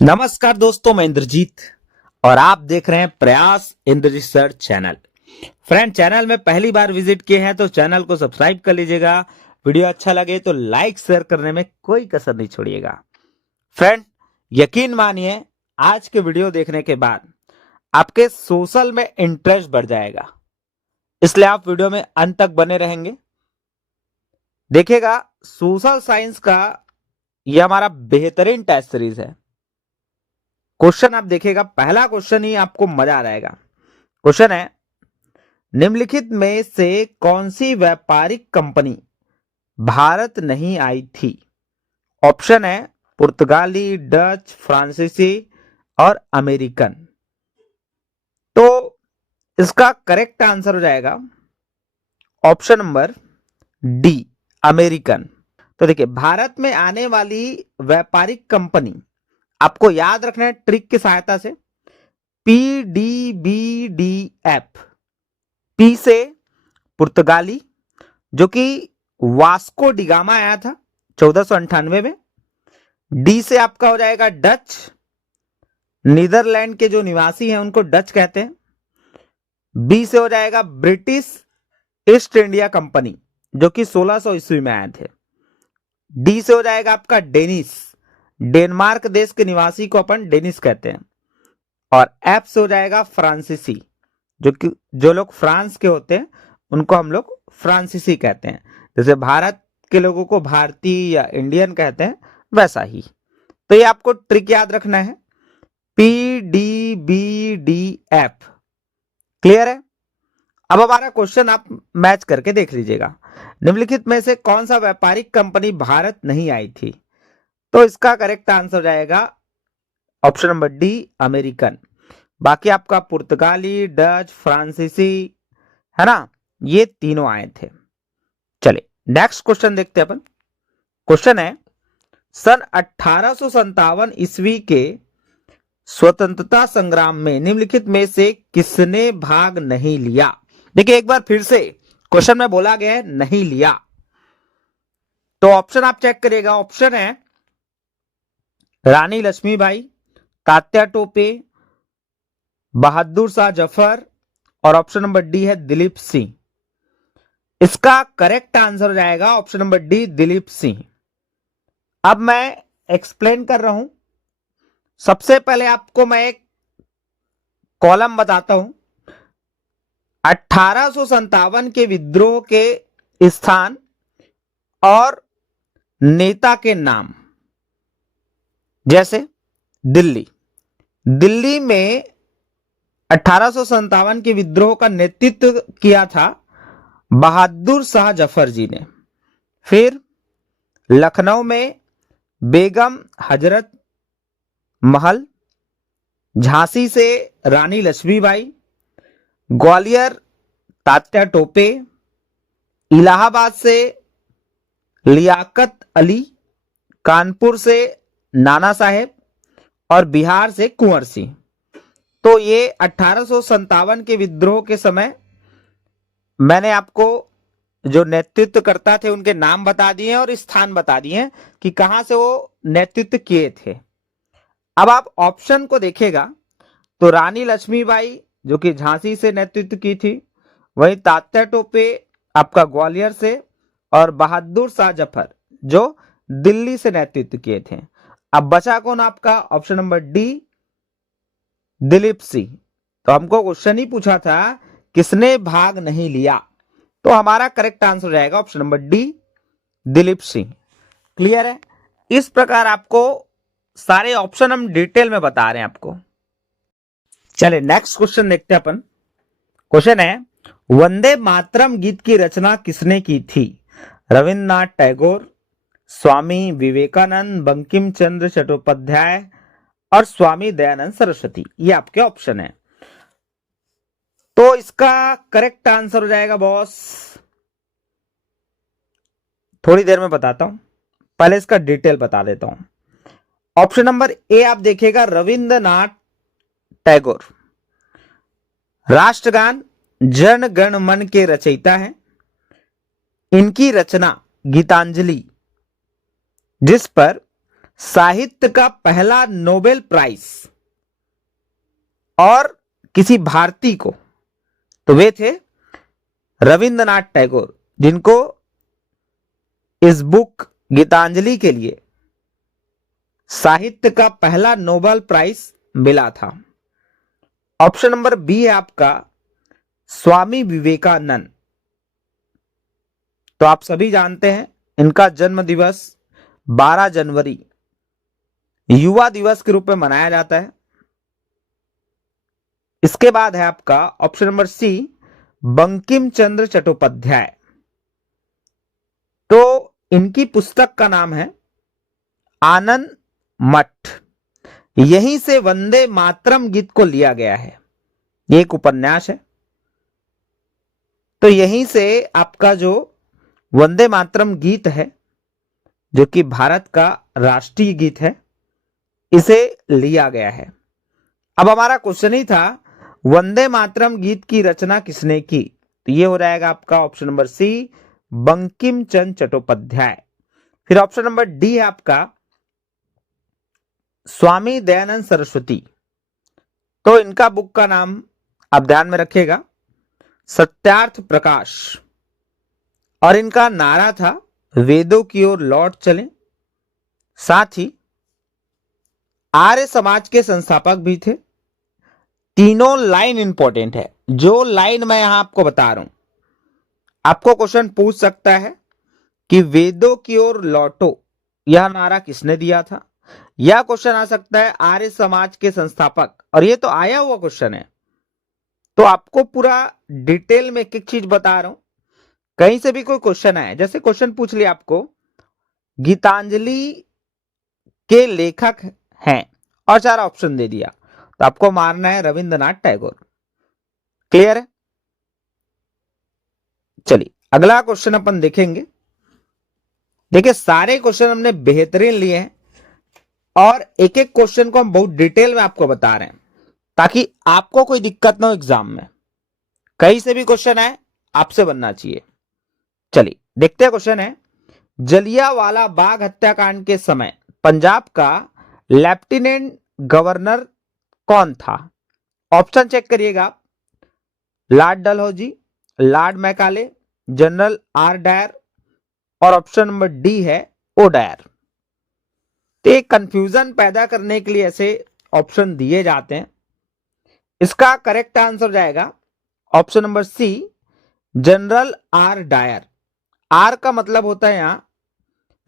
नमस्कार दोस्तों, मैं इंद्रजीत और आप देख रहे हैं Prayas Indrajeet sir channel. Friend, channel में पहली बार विजिट किए हैं तो चैनल को सब्सक्राइब कर लीजिएगा। वीडियो अच्छा लगे तो लाइक शेयर करने में कोई कसर नहीं छोड़िएगा। फ्रेंड, यकीन मानिए आज के वीडियो देखने के बाद आपके सोशल में इंटरेस्ट बढ़ जाएगा, इसलिए आप वीडियो में अंत तक बने रहेंगे। देखिएगा, सोशल साइंस का यह हमारा बेहतरीन टेस्ट सीरीज है। क्वेश्चन आप देखिएगा, पहला क्वेश्चन ही आपको मजा आ जाएगा। क्वेश्चन है, निम्नलिखित में से कौन सी व्यापारिक कंपनी भारत नहीं आई थी? ऑप्शन है पुर्तगाली, डच, फ्रांसीसी और अमेरिकन। तो इसका करेक्ट आंसर हो जाएगा ऑप्शन नंबर डी, अमेरिकन। तो देखिए, भारत में आने वाली व्यापारिक कंपनी आपको याद रखना है ट्रिक की सहायता से। PDBDF। पी से पुर्तगाली, जो कि वास्को डिगामा आया था 1498 में। डी से आपका हो जाएगा डच, नीदरलैंड के जो निवासी हैं उनको डच कहते हैं। बी से हो जाएगा ब्रिटिश ईस्ट इंडिया कंपनी, जो कि 1600 ईस्वी में आए थे। डी से हो जाएगा आपका डेनिस, डेनमार्क देश के निवासी को अपन डेनिस कहते हैं। और एफ से हो जाएगा फ्रांसीसी, जो लोग फ्रांस के होते हैं उनको हम लोग फ्रांसीसी कहते हैं। जैसे भारत के लोगों को भारतीय या इंडियन कहते हैं, वैसा ही। तो ये आपको ट्रिक याद रखना है, PDBDF। क्लियर है? अब हमारा क्वेश्चन आप मैच करके देख लीजिएगा। निम्नलिखित में से कौन सा व्यापारिक कंपनी भारत नहीं आई थी? तो इसका करेक्ट आंसर हो जाएगा ऑप्शन नंबर डी, अमेरिकन। बाकी आपका पुर्तगाली, डच, फ्रांसीसी है ना, ये तीनों आए थे। चलिए नेक्स्ट क्वेश्चन देखते हैं अपन। क्वेश्चन है, सन 1857 ईस्वी के स्वतंत्रता संग्राम में निम्नलिखित में से किसने भाग नहीं लिया? देखिए, एक बार फिर से क्वेश्चन में बोला गया है नहीं लिया, तो ऑप्शन आप चेक करिएगा। ऑप्शन है रानी लक्ष्मीबाई, तात्या टोपे, बहादुर शाह जफर और ऑप्शन नंबर डी है दिलीप सिंह। इसका करेक्ट आंसर हो जाएगा option number D, Dilip Singh. अब मैं एक्सप्लेन कर रहा हूं। सबसे पहले आपको मैं एक कॉलम बताता हूं। 1857 के विद्रोह के स्थान और नेता के नाम। जैसे दिल्ली में 1857 के विद्रोह का नेतृत्व किया था बहादुर शाह जफर जी ने। फिर लखनऊ में बेगम हजरत महल, झांसी से रानी लक्ष्मीबाई, ग्वालियर तात्या टोपे, इलाहाबाद से लियाकत अली, कानपुर से नाना साहेब और बिहार से कुंवर सिंह। तो ये 1857 के विद्रोह के समय मैंने आपको जो नेतृत्व करता थे उनके नाम बता दिए और स्थान बता दिए कि कहां से वो नेतृत्व किए थे। अब आप ऑप्शन को देखिएगा तो रानी लक्ष्मीबाई जो कि झांसी से नेतृत्व की थी, वहीं तात्या टोपे आपका ग्वालियर से, और बहादुर शाह जफर जो दिल्ली से नेतृत्व किए थे। अब बचा कौन आपका? Option number D, Dilip Singh. तो हमको क्वेश्चन ही पूछा था किसने भाग नहीं लिया, तो हमारा करेक्ट आंसर हो जाएगा option number D, Dilip Singh. Clear है? इस प्रकार आपको सारे ऑप्शन हम डिटेल में बता रहे हैं आपको। चले नेक्स्ट क्वेश्चन देखते हैं अपन। क्वेश्चन है, वंदे मातरम गीत की रचना किसने की थी? रविन्द्रनाथ टैगोर, स्वामी विवेकानंद, बंकिम चंद्र चट्टोपाध्याय और स्वामी दयानंद सरस्वती। ये आपके ऑप्शन है। तो इसका करेक्ट आंसर हो जाएगा बॉस, थोड़ी देर में बताता हूं, पहले इसका डिटेल बता देता हूं। ऑप्शन नंबर ए आप देखिएगा, रविन्द्रनाथ टैगोर राष्ट्रगान जन गण मन के रचयिता हैं। इनकी रचना गीतांजलि, जिस पर साहित्य का पहला नोबेल प्राइज और किसी भारतीय को, तो वे थे रविंद्रनाथ टैगोर, जिनको इस बुक गीतांजलि के लिए साहित्य का पहला नोबेल प्राइज मिला था। ऑप्शन नंबर बी है आपका स्वामी विवेकानंद। तो आप सभी जानते हैं इनका जन्म दिवस 12 जनवरी युवा दिवस के रूप में मनाया जाता है। इसके बाद है आपका ऑप्शन नंबर सी बंकिम चंद्र चट्टोपाध्याय। तो इनकी पुस्तक का नाम है आनंद मठ। यहीं से वंदे मातरम गीत को लिया गया है। ये एक उपन्यास है, तो यहीं से आपका जो वंदे मातरम गीत है, जो कि भारत का राष्ट्रीय गीत है, इसे लिया गया है। अब हमारा क्वेश्चन ही था वंदे मातरम गीत की रचना किसने की, तो ये हो जाएगा आपका ऑप्शन नंबर सी बंकिम चंद्र चट्टोपाध्याय। फिर ऑप्शन नंबर डी है आपका स्वामी दयानंद सरस्वती। तो इनका बुक का नाम आप ध्यान में रखिएगा सत्यार्थ प्रकाश, और इनका नारा था वेदों की ओर लौट चलें। साथ ही आर्य समाज के संस्थापक भी थे। तीनों लाइन इंपॉर्टेंट है। जो लाइन मैं यहां आपको बता रहा हूं, आपको क्वेश्चन पूछ सकता है कि वेदों की ओर लौटो यह नारा किसने दिया था, यह क्वेश्चन आ सकता है आर्य समाज के संस्थापक, और ये तो आया हुआ क्वेश्चन है। तो आपको पूरा डिटेल में एक एक चीज बता रहा हूं। कहीं से भी कोई क्वेश्चन आए, जैसे क्वेश्चन पूछ लिया आपको गीतांजलि के लेखक हैं और 4 ऑप्शन दे दिया, तो आपको मारना है रविंद्रनाथ टैगोर। क्लियर है? चलिए अगला क्वेश्चन अपन देखेंगे। देखिए सारे क्वेश्चन हमने बेहतरीन लिए हैं और एक एक क्वेश्चन को हम बहुत डिटेल में आपको बता रहे हैं, ताकि आपको कोई दिक्कत ना हो एग्जाम में। कहीं से भी क्वेश्चन आए आपसे बनना चाहिए। चलिए देखते हैं। क्वेश्चन है जलियांवाला बाग हत्याकांड के समय पंजाब का लेफ्टिनेंट गवर्नर कौन था? ऑप्शन चेक करिएगा। Lord Dalhousie, Lord Macaulay, General R Dyer, और ऑप्शन नंबर डी है ओ डायर। तो एक कंफ्यूजन पैदा करने के लिए ऐसे ऑप्शन दिए जाते हैं। इसका करेक्ट आंसर जाएगा option number C General R Dyer. R का मतलब होता है यहां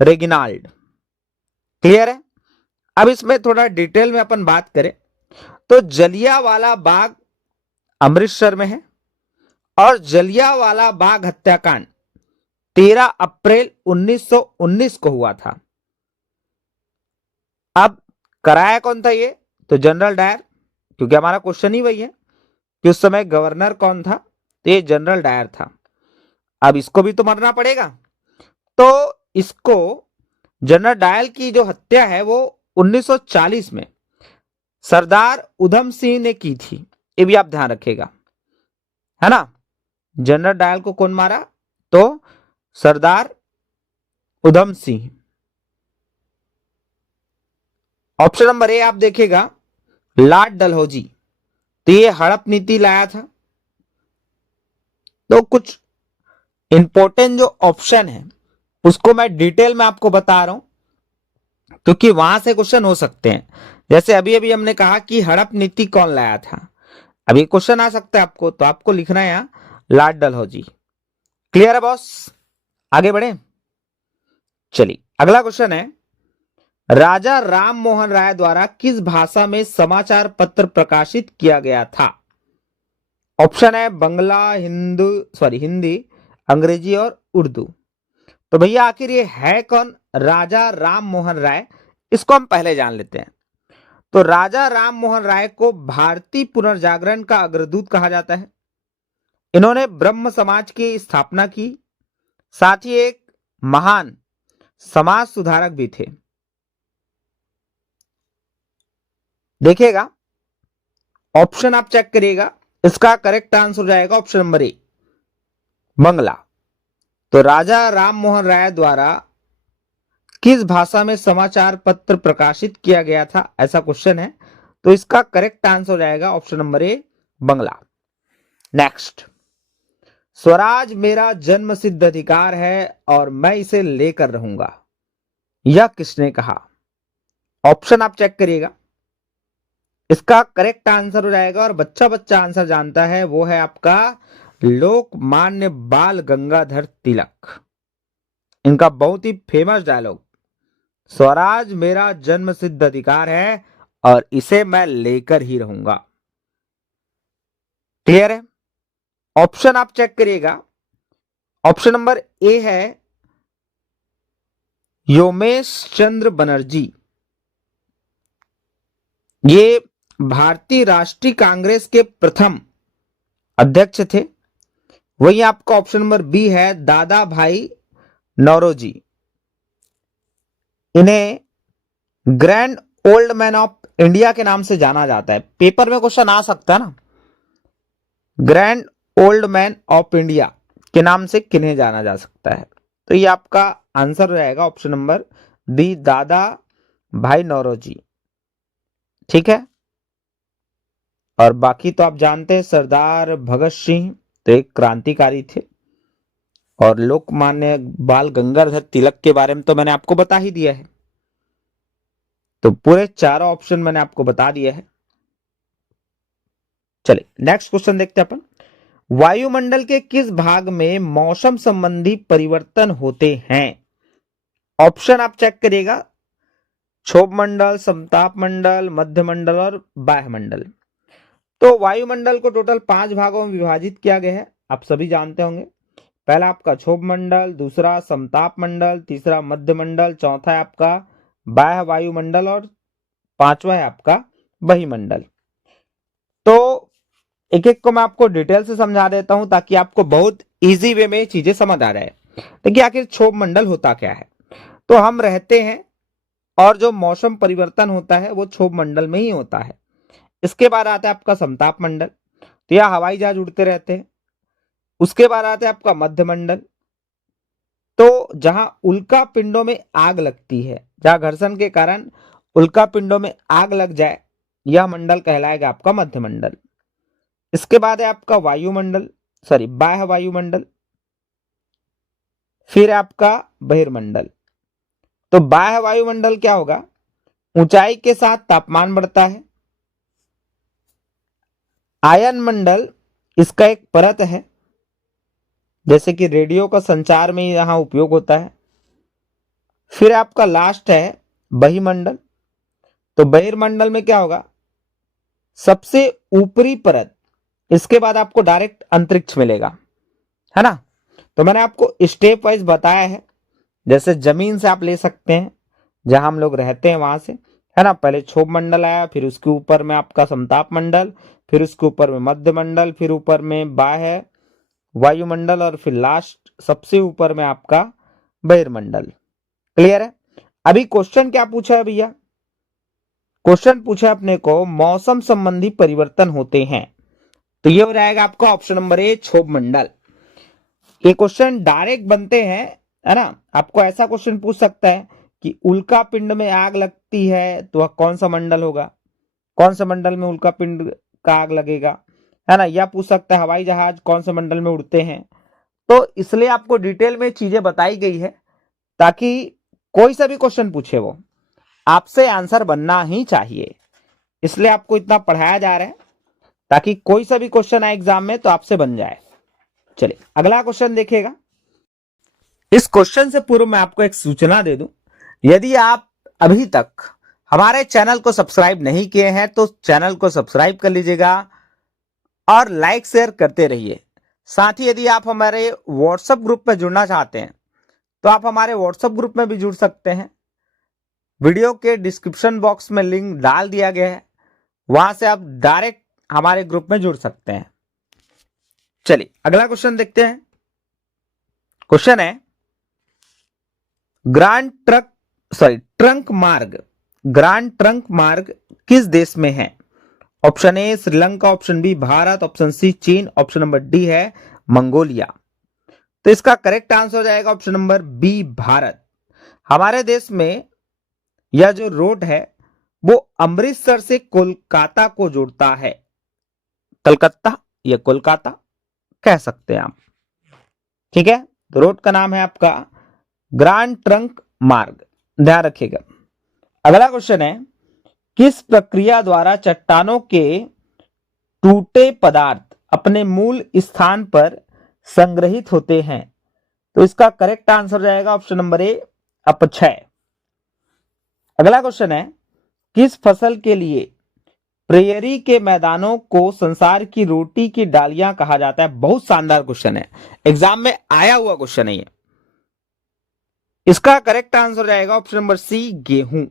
रेगिनाल्ड। क्लियर है? अब इसमें थोड़ा डिटेल में अपन बात करें तो जलियांवाला बाग अमृतसर में है और जलियांवाला बाग हत्याकांड 13 अप्रैल 1919 को हुआ था। अब कराया कौन था ये? तो जनरल डायर, क्योंकि हमारा क्वेश्चन ही वही है कि उस समय गवर्नर कौन था, तो ये जनरल डायर था। अब इसको भी तो मरना पड़ेगा, तो इसको जनरल डायर की जो हत्या है वो 1940 में सरदार उधम सिंह ने की थी। ये भी आप ध्यान रखिएगा, है ना। जनरल डायर को कौन मारा? तो Sardar Udham Singh. Option number A आप देखिएगा लॉर्ड डलहौजी, तो ये हड़प नीति लाया था। तो कुछ इंपॉर्टेंट जो ऑप्शन है उसको मैं डिटेल में आपको बता रहा हूं, क्योंकि वहां से क्वेश्चन हो सकते हैं। जैसे अभी अभी हमने कहा कि हड़प नीति कौन लाया था, अभी क्वेश्चन आ सकता है आपको, तो आपको लिखना है यहां लॉर्ड डलहौजी। क्लियर है बॉस? आगे बढ़े। चलिए अगला क्वेश्चन है राजा राम मोहन राय द्वारा किस भाषा में समाचार पत्र प्रकाशित किया गया था? ऑप्शन है बंगला, हिंदी, अंग्रेजी और उर्दू। तो भैया आखिर ये है कौन राजा राम मोहन राय? इसको हम पहले जान लेते हैं। तो राजा राम मोहन राय को भारतीय पुनर्जागरण का अग्रदूत कहा जाता है। इन्होंने ब्रह्म समाज की स्थापना की, साथ ही एक महान समाज सुधारक भी थे। देखिएगा ऑप्शन आप चेक करिएगा, इसका करेक्ट आंसर हो जाएगा ऑप्शन नंबर ए बंगला। तो राजा राम मोहन राय द्वारा किस भाषा में समाचार पत्र प्रकाशित किया गया था, ऐसा क्वेश्चन है। तो इसका करेक्ट आंसर हो जाएगा option number A, Bangla. Next, Swaraj मेरा जन्म सिद्ध अधिकार है और मैं इसे लेकर रहूंगा, यह किसने कहा? ऑप्शन आप चेक करिएगा। इसका करेक्ट आंसर हो जाएगा, और बच्चा बच्चा आंसर जानता है, वो है आपका लोकमान्य बाल गंगाधर तिलक। इनका बहुत ही फेमस डायलॉग, स्वराज मेरा जन्म सिद्ध अधिकार है और इसे मैं लेकर ही रहूंगा। क्लियर है? ऑप्शन आप चेक करिएगा। ऑप्शन नंबर ए है योमेश चंद्र बनर्जी, ये भारतीय राष्ट्रीय कांग्रेस के प्रथम अध्यक्ष थे। वही आपका ऑप्शन नंबर बी है दादा भाई नौरोजी, इन्हें grand old man of India के नाम से जाना जाता है। पेपर में क्वेश्चन आ सकता है ना, grand old man of India के नाम से किन्हें जाना जा सकता है? तो ये आपका आंसर रहेगा ऑप्शन नंबर बी, दादा भाई नौरोजी। ठीक है, और बाकी तो आप जानते हैं सरदार भगत सिंह तो एक क्रांतिकारी थे, और लोकमान्य बाल गंगाधर तिलक के बारे में तो मैंने आपको बता ही दिया है। तो पूरे चारों ऑप्शन मैंने आपको बता दिया है। चलिए नेक्स्ट क्वेश्चन देखते हैं अपन। वायुमंडल के किस भाग में मौसम संबंधी परिवर्तन होते हैं? ऑप्शन आप चेक करिएगा, क्षोभ मंडल, समताप मंडल, मध्य मंडल और बाह्य मंडल। तो वायुमंडल को टोटल 5 भागों में विभाजित किया गया है, आप सभी जानते होंगे। पहला आपका क्षोभ मंडल, दूसरा समताप मंडल, तीसरा मध्य मंडल, चौथा है आपका बाह्य वायुमंडल और पांचवा है आपका बहिमंडल। तो एक एक को मैं आपको डिटेल से समझा देता हूं ताकि आपको बहुत इजी वे में चीजें समझ आ जाए। देखिए आखिर क्षोभ मंडल होता क्या है। तो हम रहते हैं और जो मौसम परिवर्तन होता है वो क्षोभ मंडल में ही होता है। इसके बाद आता है आपका समताप मंडल, तो यह हवाई जहाज उड़ते रहते हैं। उसके बाद आता है आपका मध्य मंडल, तो जहां उल्का पिंडों में आग लगती है, जहां घर्षण के कारण उल्का पिंडों में आग लग जाए, यह मंडल कहलाएगा आपका मध्य मंडल। इसके बाद है आपका वायुमंडल, सॉरी बाह्य वायुमंडल, फिर आपका बहिर्मंडल। तो बाह्य वायुमंडल क्या होगा, ऊंचाई के साथ तापमान बढ़ता है। आयन मंडल इसका एक परत है, जैसे कि रेडियो का संचार में यहां उपयोग होता है। फिर आपका लास्ट है बहिमंडल। तो बहिर्मंडल में क्या होगा, सबसे ऊपरी परत, इसके बाद आपको डायरेक्ट अंतरिक्ष मिलेगा, है ना। तो मैंने आपको स्टेप वाइज बताया है, जैसे जमीन से आप ले सकते हैं, जहां हम लोग रहते हैं वहां से, है ना। पहले क्षोभ मंडल आया, फिर उसके ऊपर में आपका समताप मंडल, फिर उसके ऊपर में मध्य मंडल, फिर ऊपर में बाह्य वायुमंडल और फिर लास्ट सबसे ऊपर में आपका बहिर्मंडल। क्लियर है? अभी क्वेश्चन क्या पूछा है भैया, क्वेश्चन पूछा अपने को मौसम संबंधी परिवर्तन होते हैं, तो ये हो जाएगा आपका ऑप्शन नंबर ए, क्षोभ मंडल। ये क्वेश्चन डायरेक्ट बनते हैं, है ना। आपको ऐसा क्वेश्चन पूछ सकता है कि उल्का पिंड में आग लगती है तो वह कौन सा मंडल होगा, कौन सा मंडल में उल्का पिंड का आग लगेगा, है ना। यह पूछ सकता है हवाई जहाज कौन से मंडल में उड़ते हैं। तो इसलिए आपको डिटेल में चीजें बताई गई है, ताकि कोई सा भी क्वेश्चन पूछे वो आपसे आंसर बनना ही चाहिए, इसलिए आपको इतना पढ़ाया जा रहा है ताकि कोई सा भी क्वेश्चन आए एग्जाम में तो आपसे बन जाए। चलिए अगला क्वेश्चन देखिएगा। इस क्वेश्चन से पूर्व मैं आपको एक सूचना दे दूं, यदि आप अभी तक हमारे चैनल को सब्सक्राइब नहीं किए हैं तो चैनल को सब्सक्राइब कर लीजिएगा और लाइक शेयर करते रहिए। साथ ही यदि आप हमारे व्हाट्सएप ग्रुप में जुड़ना चाहते हैं तो आप हमारे व्हाट्सएप ग्रुप में भी जुड़ सकते हैं। वीडियो के डिस्क्रिप्शन बॉक्स में लिंक डाल दिया गया है, वहां से आप डायरेक्ट हमारे ग्रुप में जुड़ सकते हैं। चलिए अगला क्वेश्चन देखते हैं। क्वेश्चन है ग्रांड ट्रंक मार्ग किस देश में है? Option A Sri Lanka, option B Bharat, option C चीन, ऑप्शन नंबर डी है मंगोलिया। तो इसका करेक्ट आंसर हो जाएगा ऑप्शन नंबर बी, भारत। हमारे देश में यह जो रोड है वो अमृतसर से कोलकाता को जोड़ता है। कलकत्ता या कोलकाता कह सकते हैं आप। ठीक है, तो रोड का नाम है आपका ग्रांड ट्रंक मार्ग, ध्यान रखिएगा। अगला क्वेश्चन है, किस प्रक्रिया द्वारा चट्टानों के टूटे पदार्थ अपने मूल स्थान पर संग्रहित होते हैं? तो इसका करेक्ट आंसर जाएगा ऑप्शन नंबर ए, अपक्षय। अगला क्वेश्चन है, किस फसल के लिए प्रेयरी के मैदानों को संसार की रोटी की डालियां कहा जाता है? बहुत शानदार क्वेश्चन है, एग्जाम में आया हुआ क्वेश्चन है ये। इसका करेक्ट आंसर जाएगा ऑप्शन नंबर सी, गेहूं।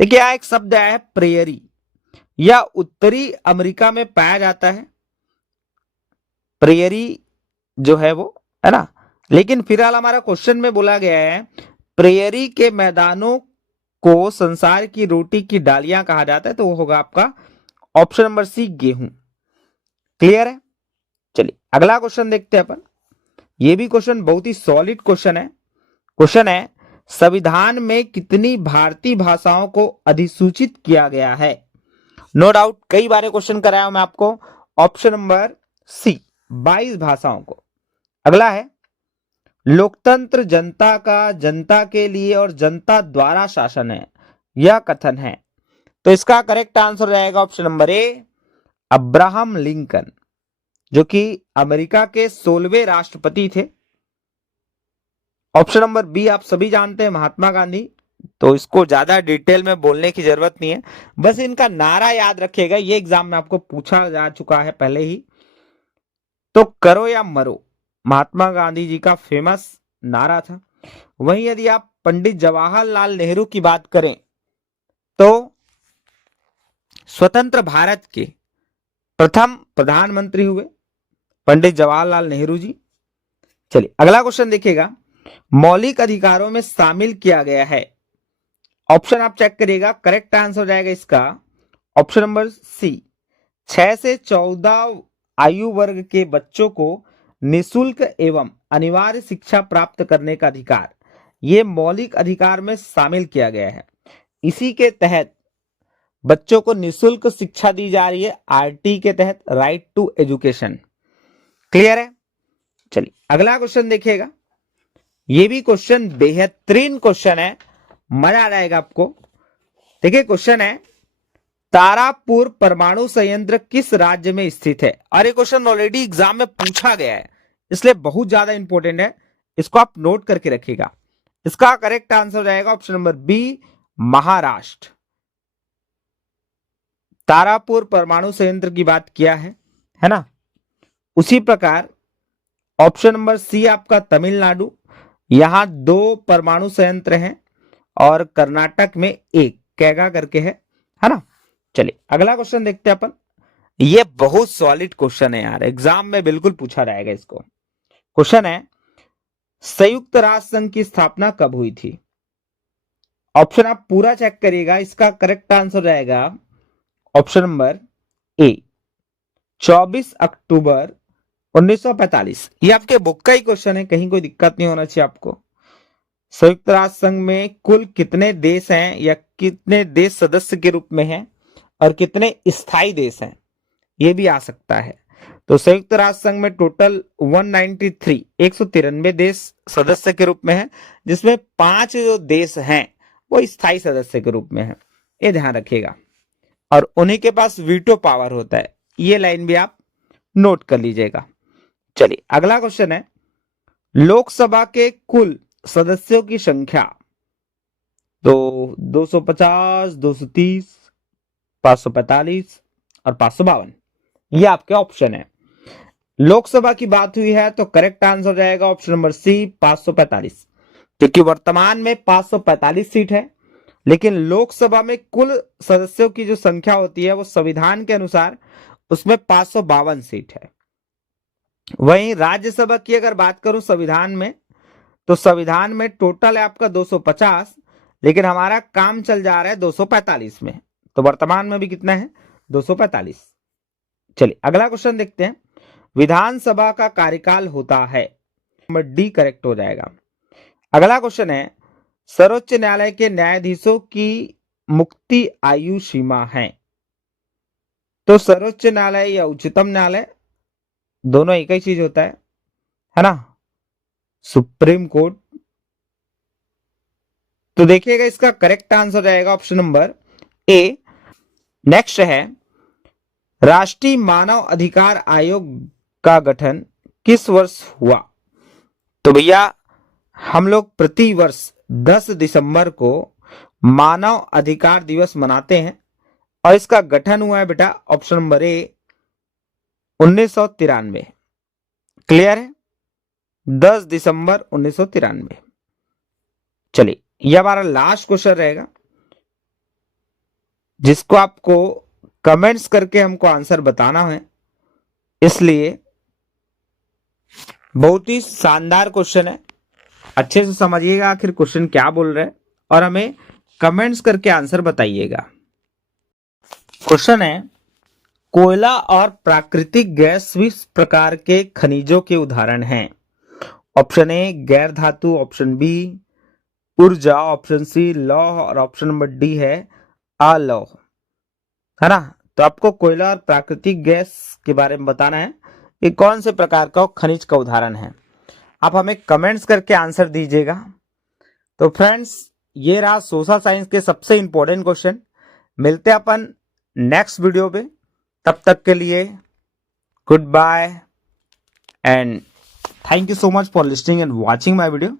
देखिए यहां एक शब्द आया है प्रेयरी, यह उत्तरी अमेरिका में पाया जाता है। प्रेयरी जो है वो, है ना, लेकिन फिलहाल हमारा क्वेश्चन में बोला गया है प्रेयरी के मैदानों को संसार की रोटी की डालियां कहा जाता है, तो वो होगा आपका ऑप्शन नंबर सी, गेहूं। क्लियर है? चलिए अगला क्वेश्चन देखते हैं अपन। ये भी क्वेश्चन बहुत ही सॉलिड क्वेश्चन है। क्वेश्चन है, संविधान में कितनी भारतीय भाषाओं को अधिसूचित किया गया है? नो डाउट कई बार क्वेश्चन कराया हूं मैं आपको, ऑप्शन नंबर सी, 22 भाषाओं को। अगला है, लोकतंत्र जनता का, जनता के लिए और जनता द्वारा शासन है, यह कथन है। तो इसका करेक्ट आंसर रहेगा option number A, Abraham Lincoln, जो कि अमेरिका के 16वें राष्ट्रपति थे। ऑप्शन नंबर बी आप सभी जानते हैं, महात्मा गांधी, तो इसको ज्यादा डिटेल में बोलने की जरूरत नहीं है, बस इनका नारा याद रखिएगा, ये एग्जाम में आपको पूछा जा चुका है पहले ही। तो करो या मरो महात्मा गांधी जी का फेमस नारा था। वहीं यदि आप पंडित जवाहरलाल नेहरू की बात करें तो स्वतंत्र भारत के प्रथम प्रधानमंत्री हुए पंडित जवाहरलाल नेहरू जी। चलिए अगला क्वेश्चन देखिएगा, मौलिक अधिकारों में शामिल किया गया है। ऑप्शन आप चेक करिएगा, करेक्ट आंसर हो जाएगा इसका ऑप्शन नंबर सी, 6 से 14 आयु वर्ग के बच्चों को निशुल्क एवं अनिवार्य शिक्षा प्राप्त करने का अधिकार, ये मौलिक अधिकार में शामिल किया गया है। इसी के तहत बच्चों को निशुल्क शिक्षा दी जा रही है, आरटी के तहत, राइट टू एजुकेशन। क्लियर है? चलिए अगला क्वेश्चन देखिएगा, ये भी क्वेश्चन बेहतरीन क्वेश्चन है, मजा आ जाएगा आपको। देखिए क्वेश्चन है, तारापुर परमाणु संयंत्र किस राज्य में स्थित है? और ये क्वेश्चन ऑलरेडी एग्जाम में पूछा गया है, इसलिए बहुत ज्यादा इंपॉर्टेंट है, इसको आप नोट करके रखिएगा। इसका करेक्ट आंसर जाएगा option number B, Maharashtra. Tarapur परमाणु संयंत्र की बात किया है ना। उसी प्रकार ऑप्शन नंबर सी आपका तमिलनाडु, यहां 2 परमाणु संयंत्र हैं और कर्नाटक में एक कैगा करके है ना। चलिए अगला क्वेश्चन देखते हैं अपन। ये बहुत सॉलिड क्वेश्चन है यार, एग्जाम में बिल्कुल पूछा जाएगा इसको। क्वेश्चन है, संयुक्त राष्ट्र संघ की स्थापना कब हुई थी? ऑप्शन आप पूरा चेक करिएगा, इसका करेक्ट आंसर रहेगा ऑप्शन नंबर ए, 24 अक्टूबर 1945। ये आपके बुक का ही क्वेश्चन है, कहीं कोई दिक्कत नहीं होना चाहिए आपको। संयुक्त राष्ट्र संघ में कुल कितने देश हैं या कितने देश सदस्य के रूप में हैं और कितने स्थायी देश हैं, ये भी आ सकता है। तो संयुक्त राष्ट्र संघ में टोटल 193 193 देश सदस्य के रूप में है, जिसमें 5 जो देश हैं वो स्थायी सदस्य के रूप में है, ये ध्यान रखिएगा। और उन्हीं के पास वीटो पावर होता है, ये लाइन भी आप नोट कर लीजिएगा। चलिए अगला क्वेश्चन है, लोकसभा के कुल सदस्यों की संख्या, तो 250, 230, 545 और 552, ये आपके ऑप्शन है। लोकसभा की बात हुई है तो करेक्ट आंसर जाएगा ऑप्शन नंबर सी, 545, क्योंकि वर्तमान में 545 सीट है, लेकिन लोकसभा में कुल सदस्यों की जो संख्या होती है वो संविधान के अनुसार उसमें 552 सीट है। वहीं राज्यसभा की अगर बात करूं संविधान में, तो संविधान में टोटल है आपका 250, लेकिन हमारा काम चल जा रहा है 245 में, तो वर्तमान में भी कितना है, 245। चलिए अगला क्वेश्चन देखते हैं, विधानसभा का कार्यकाल होता है, नंबर डी करेक्ट हो जाएगा। अगला क्वेश्चन है, सर्वोच्च न्यायालय के न्यायाधीशों की मुक्ति आयु सीमा है? तो सर्वोच्च न्यायालय या उच्चतम न्यायालय दोनों एक ही चीज होता है ना, सुप्रीम कोर्ट। तो देखिएगा इसका करेक्ट आंसर रहेगा ऑप्शन नंबर ए। नेक्स्ट है, राष्ट्रीय मानव अधिकार आयोग का गठन किस वर्ष हुआ? तो भैया हम लोग प्रति वर्ष 10 दिसंबर को मानव अधिकार दिवस मनाते हैं और इसका गठन हुआ है बेटा ऑप्शन नंबर ए 1993। क्लियर है? 10 दिसंबर 1993। चलिए यह हमारा लास्ट क्वेश्चन रहेगा जिसको आपको कमेंट्स करके हमको आंसर बताना है, इसलिए बहुत ही शानदार क्वेश्चन है। अच्छे से समझिएगा आखिर क्वेश्चन क्या बोल रहे हैं और हमें कमेंट्स करके आंसर बताइएगा। क्वेश्चन है, कोयला और प्राकृतिक गैस किस प्रकार के खनिजों के उदाहरण हैं? ऑप्शन ए गैर धातु, ऑप्शन बी ऊर्जा, ऑप्शन सी लौह और ऑप्शन नंबर डी है अलौह, है ना। तो आपको कोयला और प्राकृतिक गैस के बारे में बताना है, ये कौन से प्रकार का खनिज का उदाहरण है। आप हमें कमेंट्स करके आंसर दीजिएगा। तो फ्रेंड्स ये रहा सोशल साइंस के सबसे इंपॉर्टेंट क्वेश्चन। मिलते हैं अपन नेक्स्ट वीडियो पे, तब तक के लिए good bye and thank you so much for listening and watching my video.